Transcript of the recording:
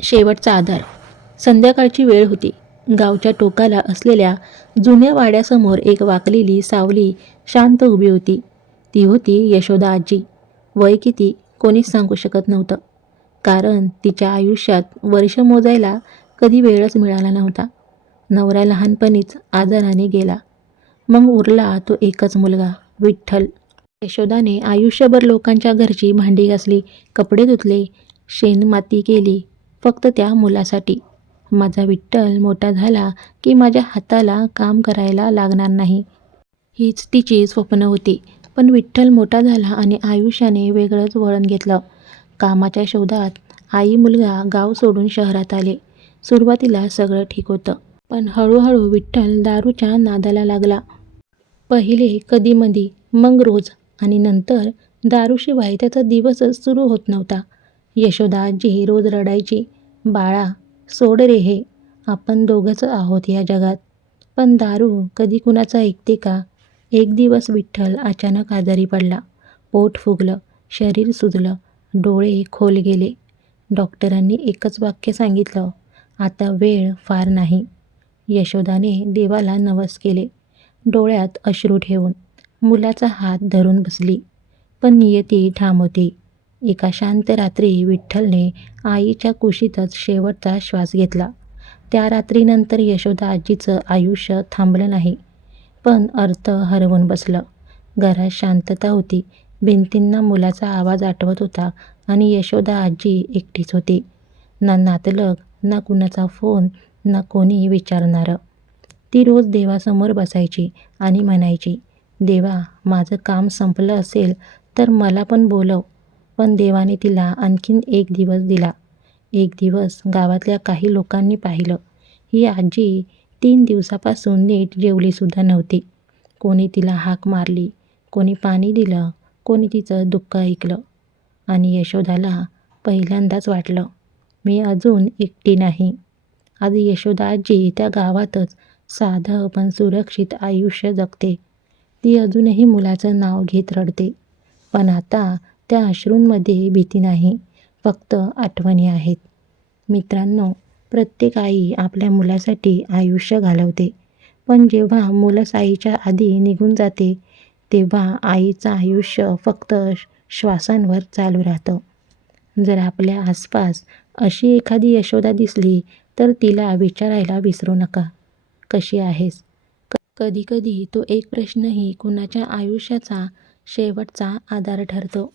शेवटचा आधार. संध्याकाळची वेळ होती. गावच्या टोकाला असलेल्या जुन्या वाड्यासमोर एक वाकलेली सावली शांत उभी होती. ती होती यशोदा आजी. वय किती कोणीच सांगू शकत नव्हतं, कारण तिच्या आयुष्यात वर्ष मोजायला कधी वेळच मिळाला नव्हता. नवरा लहानपणीच आजाराने गेला. मग उरला तो एकच मुलगा, विठ्ठल. यशोदाने आयुष्यभर लोकांच्या घरची भांडी घासली, कपडे धुतले, शेणमाती केली, फक्त त्या मुलासाठी. माझा विठ्ठल मोठा झाला की माझ्या हाताला काम करायला लागणार नाही, हीच तिची स्वप्न होती. पण विठ्ठल मोठा झाला आणि आयुष्याने वेगळंच वळण घेतलं. कामाच्या शोधात आई मुलगा गाव सोडून शहरात आले. सुरुवातीला सगळं ठीक होतं, पण हळूहळू विठ्ठल दारूच्या नादाला लागला. पहिले कधीमधी, मग रोज, आणि नंतर दारूशिवाय त्याचा दिवसच सुरू होत नव्हता. यशोदा आजी रोज रडायची, बाळा सोड रे हे, आपण दोघंच आहोत या जगात. पण दारू कधी कुणाचं ऐकते का? एक दिवस विठ्ठल अचानक आजारी पडला. पोट फुगलं, शरीर सुजलं, डोळे खोल गेले. डॉक्टरांनी एकच वाक्य सांगितलं, आता वेळ फार नाही. यशोदाने देवाला नवस केले, डोळ्यात अश्रू ठेवून. मुलाचा हात धरून बसली. पण नियती ठाम होती. एका शांत रात्री विठ्ठलने आईच्या कुशीतच शेवटचा श्वास घेतला. त्या रात्रीनंतर यशोदा आजीचं आयुष्य थांबलं नाही, पण अर्थ हरवून बसलं. घरात शांतता होती. भिंतींना मुलाचा आवाज आठवत होता आणि यशोदा आजी एकटीच होती. ना नातलग, ना कुणाचा फोन, ना कोणी विचारणारं. ती रोज देवासमोर बसायची आणि म्हणायची, देवा माझं काम संपलं असेल तर मला पण बोलव. पण देवाने तिला आणखीन एक दिवस दिला. एक दिवस गावातल्या काही लोकांनी पाहिलं, ही आजी 3 दिवसापासून नीट जेवलीसुद्धा नव्हती. कोणी तिला हाक मारली, कोणी पाणी दिलं, कोणी तिचं दुःख ऐकलं. आणि यशोदाला पहिल्यांदाच वाटलं, मी अजून एकटी नाही. आज यशोदा आजी त्या गावातच साधं पण सुरक्षित आयुष्य जगते. ती अजूनही मुलाचं नाव घेत रडते, पण आता त्या अश्रूंमध्ये भीती नाही, फक्त आठवणी आहेत. मित्रांनो, प्रत्येक आई आपल्या मुलासाठी आयुष्य घालवते, पण जेव्हा मुलं साईच्या आधी निघून जाते, तेव्हा आईचं आयुष्य फक्त श्वासांवर चालू राहतं. जर आपल्या आसपास अशी एखादी यशोदा दिसली तर तिला विचारायला विसरू नका, कशी आहेस? कधीकधी तो एक प्रश्नही कुणाच्या आयुष्याचा शेवटचा आधार ठरतो.